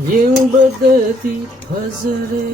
yung bagati fazare.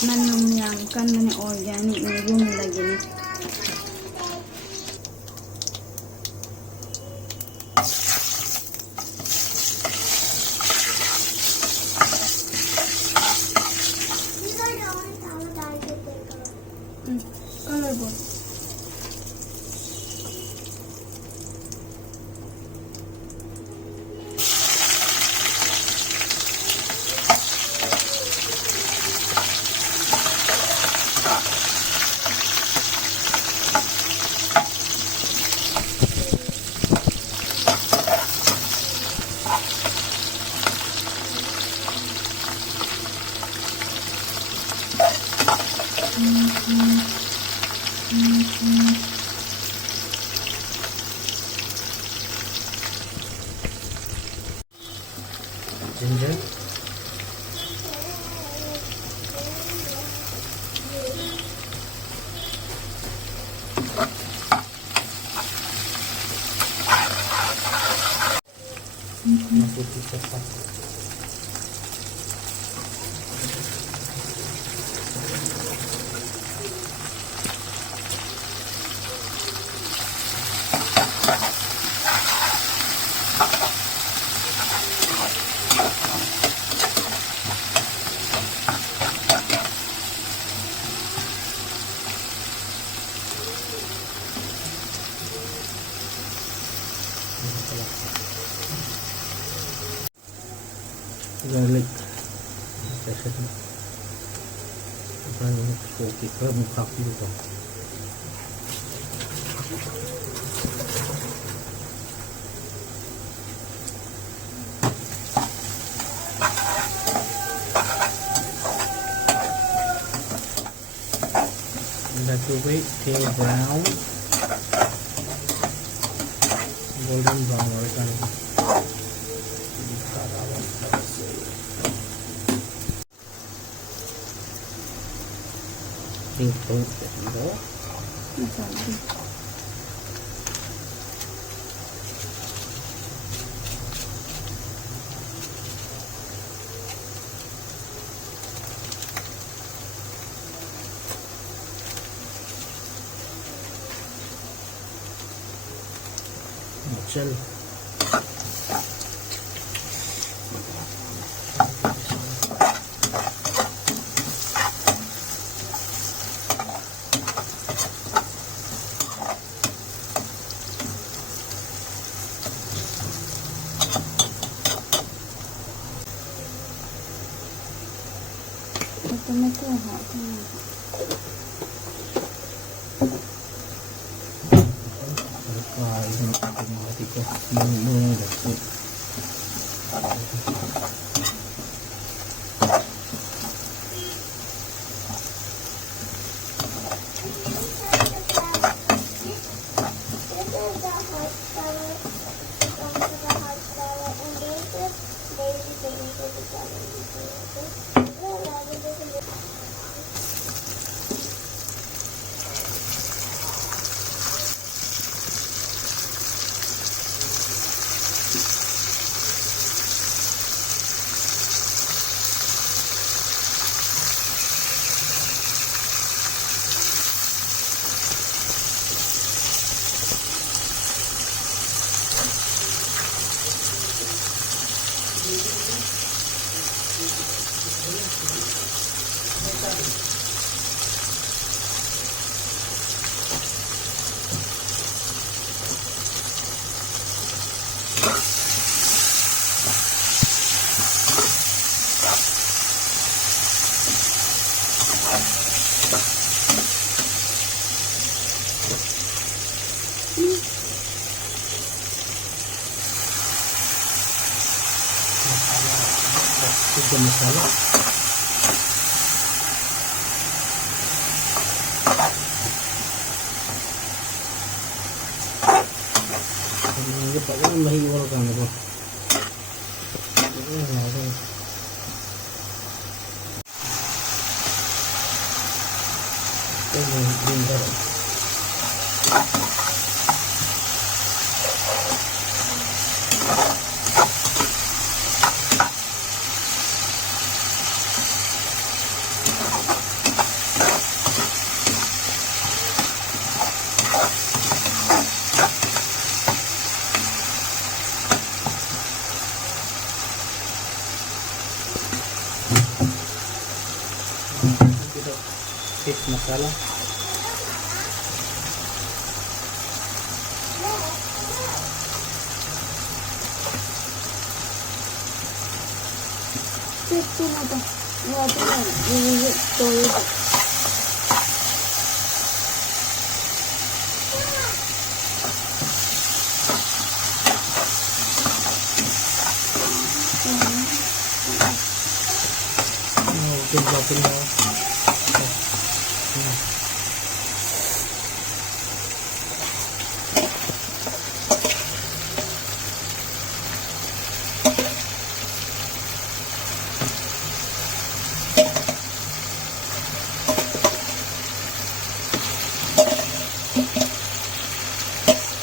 Manong yang kan mana organik ni bumi lagi ni. Color board. Ginger. Masuki cepat. Garlic. Kasi ito. Parang smoky pa. Mukha ko dito. Let the wait till brown. Golden brown or kind of. Pink tone dito. Masarap. Muchal. Ito na ito ha. Isang ating mga tiko. Yung gato. Masala. fazla mahi oil करने को fish masala. Itu apa? Ini tuh.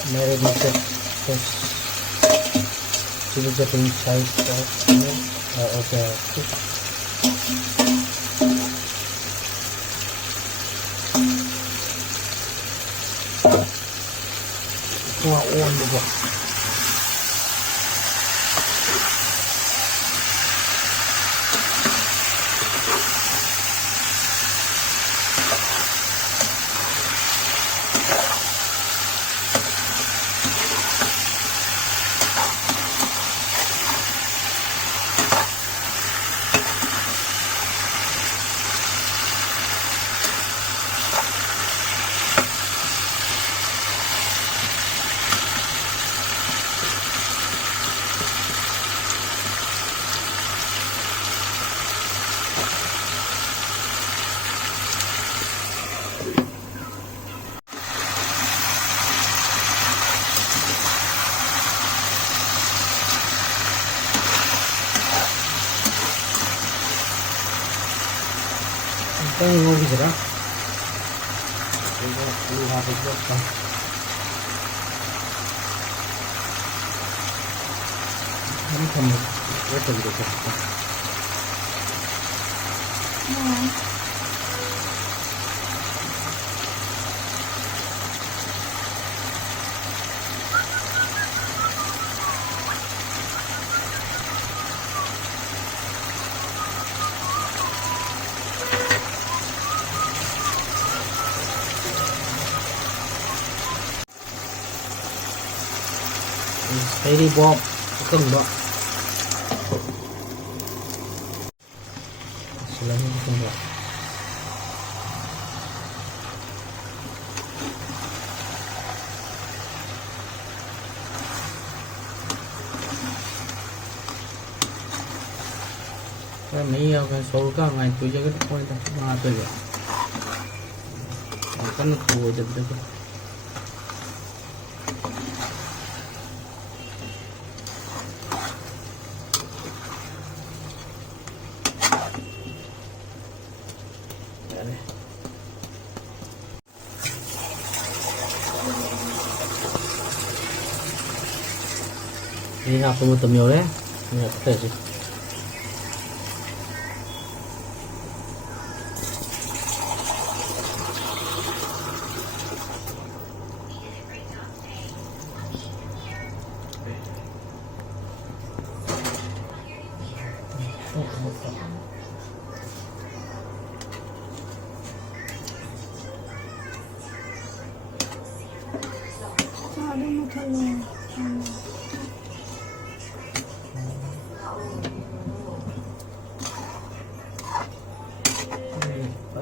Marinated fish, chili Japanese side sauce of the fish. Wow, wonderful. Ini mau bicara. Ini habis berapa? Ini kamu berapa gitu? Đây bom cưng đó selain cưng đó cái mấy cái số các ngày tôi cho cái con ta mà tôi rồi cái nó khô được đấy. Ini aku mau temui oleh ini apa sih?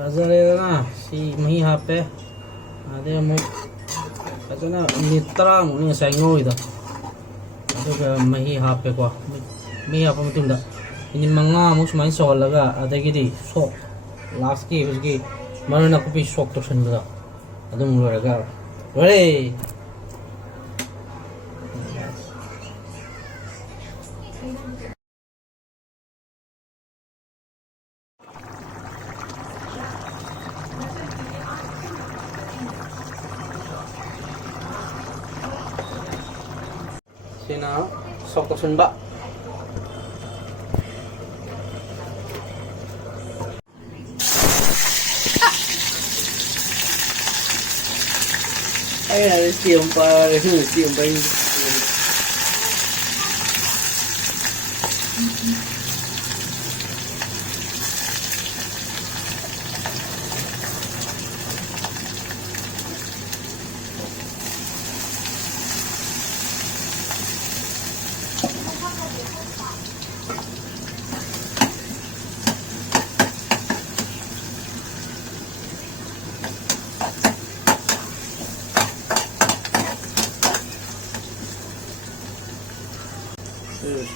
Azalera na si mahi hape ade mo aduna nitra mo ni sai ngoi da aduga mahi hape ko mahi hape mutunda ini manga mo sumai sol laga adagidi sok last ki usgi maruna ko pi sok to san da adum loraga ore Sino? Sok to sun ba? Ay, siempre, siempre.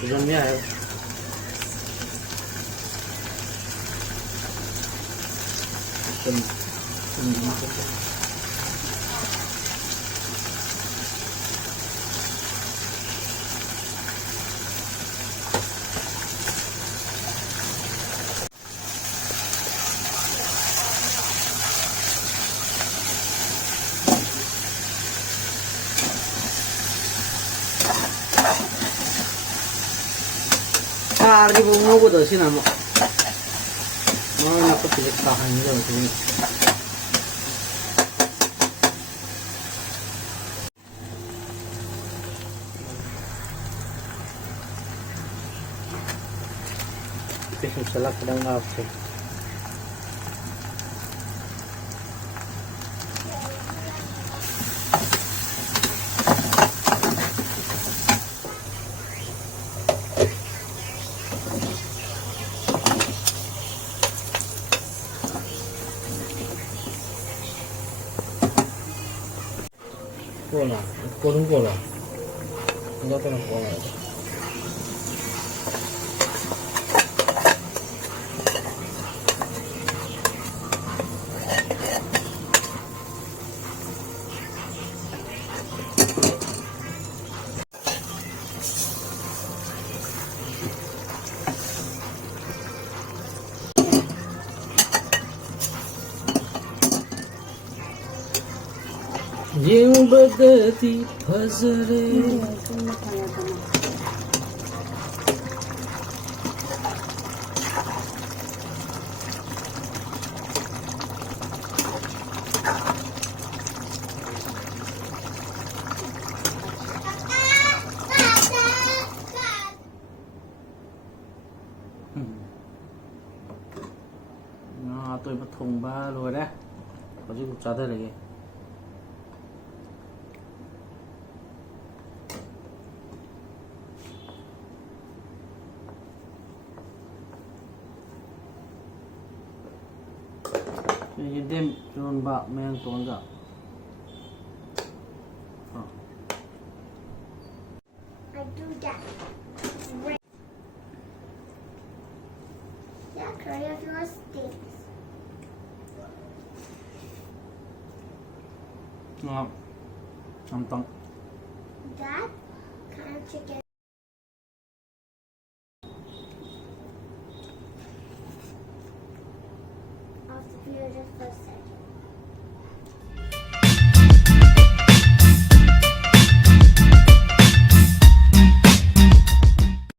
Sudah ya. Di ba mo ko daw sinama? Mga nakapilitahan nila ito. Pisong salak ng kape. Cola, con cola. No te lo puedo. यूं बदती फजरे tôi bắt thùng ba rồi đấy có chứ cục chả thế này ini dem turun bak main tuan gak I do that. Great. Yeah, try of your sticks. ngon tông That kind of chicken. I'll just for a second.